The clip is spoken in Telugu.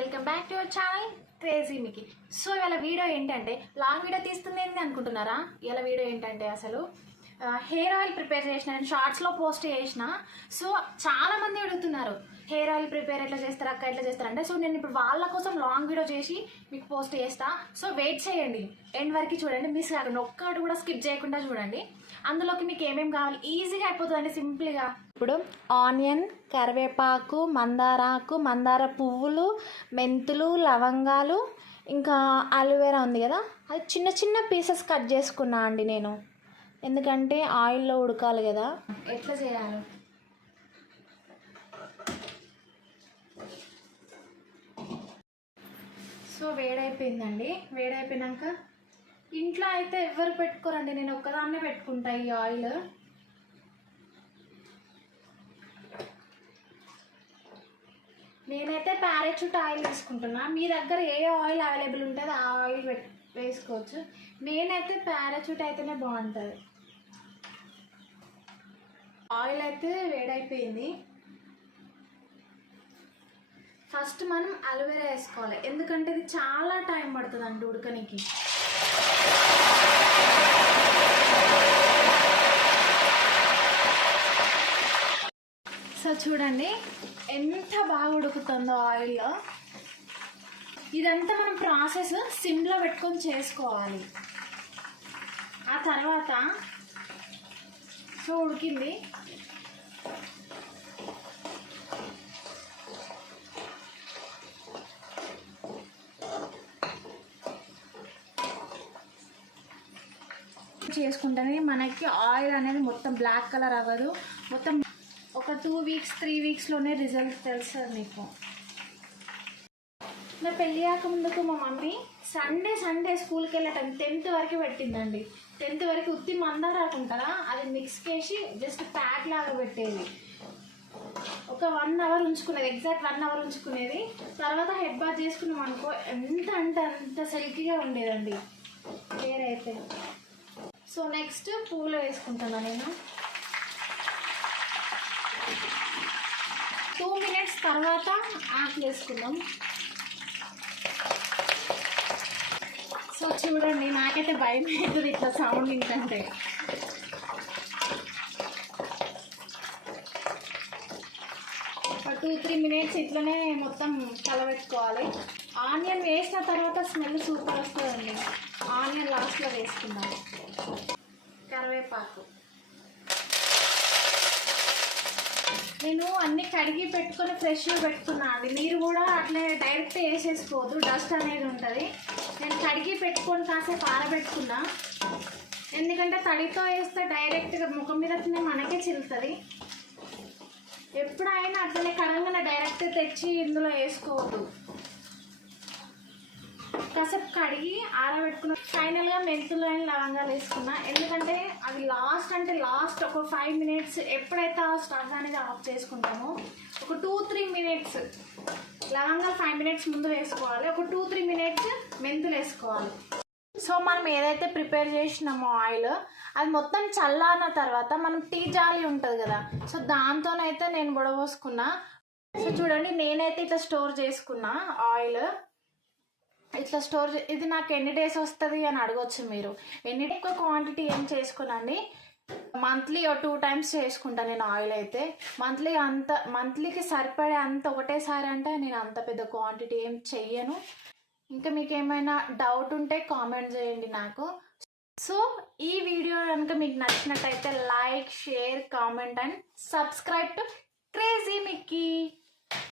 Welcome back to our channel crazy Mickey. So ఇవాళ వీడియో ఏంటంటే లాంగ్ వీడియో తీస్తుంది అనుకుంటున్నారా? ఇవాళ వీడియో ఏంటంటే అసలు హెయిర్ ఆయిల్ ప్రిపేర్ చేసిన నేను షార్ట్స్లో పోస్ట్ చేసిన. సో చాలా మంది అడుగుతున్నారు హెయిర్ ఆయిల్ ప్రిపేర్ ఎట్లా చేస్తారు అక్క ఎట్లా చేస్తారు? అంటే సో నేను ఇప్పుడు వాళ్ళ కోసం లాంగ్ వీడియో చేసి మీకు పోస్ట్ చేస్తా. సో వెయిట్ చేయండి. ఎండ్ వరకు చూడండి. మిస్ కాకుండా ఒక్కటి కూడా స్కిప్ చేయకుండా చూడండి. అందులోకి మీకు ఏమేమి కావాలి? ఈజీగా అయిపోతుందండి సింపుల్గా ఇప్పుడు ఆనియన్ కరివేపాకు మందారాకు మందార పువ్వులు మెంతులు లవంగాలు ఇంకా అలోవెరా ఉంది కదా? అది చిన్న చిన్న పీసెస్ కట్ చేసుకున్నా అండి నేను. ఎందుకంటే ఆయిల్లో ఉడకాలి కదా. ఎట్లా చేయాలి? సో వేడైపోయిందండి. వేడైపోయినాక ఇంట్లో అయితే ఎవరు పెట్టుకోరండి. నేను ఒక్కదాన్నే పెట్టుకుంటా ఈ ఆయిల్. నేనైతే పారాచూట్ ఆయిల్ వేసుకుంటున్నా మీ దగ్గర ఏ ఆయిల్ అవైలబుల్ ఉంటుందో ఆ ఆయిల్ పెట్ వేసుకోవచ్చు. నేనైతే పారాచూట్ అయితేనే బాగుంటుంది. ఆయిల్ అయితే వేడైపోయింది. ఫస్ట్ మనం అలోవెరా వేసుకోవాలి. ఎందుకంటే ఇది చాలా టైం పడుతుంది అండి ఉడకనికి. సో చూడండి ఎంత బాగా ఉడుకుతుందో ఆయిల్లో. ఇదంతా మనం ప్రాసెస్ సిమ్లో పెట్టుకొని చేసుకోవాలి. ఆ తర్వాత సో ఉడికింది. చేసుకుంటేనే మనకి ఆయిల్ అనేది మొత్తం బ్లాక్ కలర్ అవ్వదు. మొత్తం ఒక టూ వీక్స్ త్రీ వీక్స్లోనే రిజల్ట్ తెలుస్తుంది మీకు. నా పెళ్ళి కాక ముందుకు మా మమ్మీ సండే సండే స్కూల్కి వెళ్ళటం టెన్త్ వరకు పెట్టిందండి. టెన్త్ వరకు ఉత్తి మందారాకు ఉంటుందా అది మిక్స్ చేసి జస్ట్ ప్యాక్ లాగా పెట్టేది. ఒక వన్ అవర్ ఉంచుకునేది ఎగ్జాక్ట్ వన్ అవర్ ఉంచుకునేది. తర్వాత హెడ్ బాత్ చేసుకున్నాం అనుకో ఎంత అంటే అంత సిల్కీగా ఉండేదండి. హెయిర్ అయితే సో నెక్స్ట్ పూలు వేసుకుంటున్నా నేను? టూ మినిట్స్ తర్వాత ఆకులు వేసుకుందాం. సో చూడండి నాకైతే భయం అవుతుంది ఇట్లా సౌండ్ ఏంటంటే ఒక టూ త్రీ మినిట్స్ ఇట్లనే మొత్తం కలబెట్టుకోవాలి ఆనియన్ వేసిన తర్వాత స్మెల్ సూపర్ వస్తుందండి. ఆనియన్ లాస్ట్లో వేసుకుందాం. కరివేపాకు. నేను అన్ని కడిగి పెట్టుకొని ఫ్రెష్గా పెట్టుకున్నా అండి మీరు కూడా అట్లే డైరెక్ట్ వేసేసుకోవద్దు. డస్ట్ అనేది ఉంటుంది. నేను కడిగి పెట్టుకొని కాసేపు ఆరబెట్టుకున్నా. ఎందుకంటే తడితో వేస్తే డైరెక్ట్గా ముఖం మీద మనకే చిల్లుతుంది. ఎప్పుడైనా అట్లనే కడంగానే డైరెక్ట్ తెచ్చి ఇందులో వేసుకోవద్దు. కాసేపు కడిగి ఆరబెట్టుకున్న ఫైనల్గా మెంతులు అండ్ లవంగాలు వేసుకున్నా. ఎందుకంటే అది లాస్ట్ అంటే లాస్ట్ ఒక ఫైవ్ మినిట్స్ ఎప్పుడైతే ఆ స్టవ్ అనేది ఆఫ్ చేసుకుంటామో ఒక టూ త్రీ మినిట్స్ లవంగాలు ఫైవ్ మినిట్స్ ముందు వేసుకోవాలి. ఒక టూ త్రీ మినిట్స్ మెంతులు వేసుకోవాలి. సో మనం ఏదైతే ప్రిపేర్ చేసినామో ఆయిల్ అది మొత్తం చల్లారిన తర్వాత మనం టీ జాలి ఉంటుంది కదా సో దాంతోనైతే నేను బుడబోసుకున్నా సో చూడండి నేనైతే ఇట్లా స్టోర్ చేసుకున్నా ఆయిల్. ఇట్లా స్టోర్ ఇది నాకు ఎన్ని డేస్ వస్తుంది అని అడగొచ్చు మీరు. ఎన్ని ఎక్కువ క్వాంటిటీ ఏం చేసుకోనండి? మంత్లీ ఓ టూ టైమ్స్ చేసుకుంటా నేను ఆయిల్ అయితే. మంత్లీ అంత మంత్లీకి సరిపడే అంత ఒకటేసారి అంటే నేను అంత పెద్ద క్వాంటిటీ ఏం చెయ్యను. ఇంకా మీకు ఏమైనా డౌట్ ఉంటే కామెంట్ చేయండి నాకు. సో ఈ వీడియో కనుక మీకు నచ్చినట్టయితే like share comment and subscribe to crazy Mickey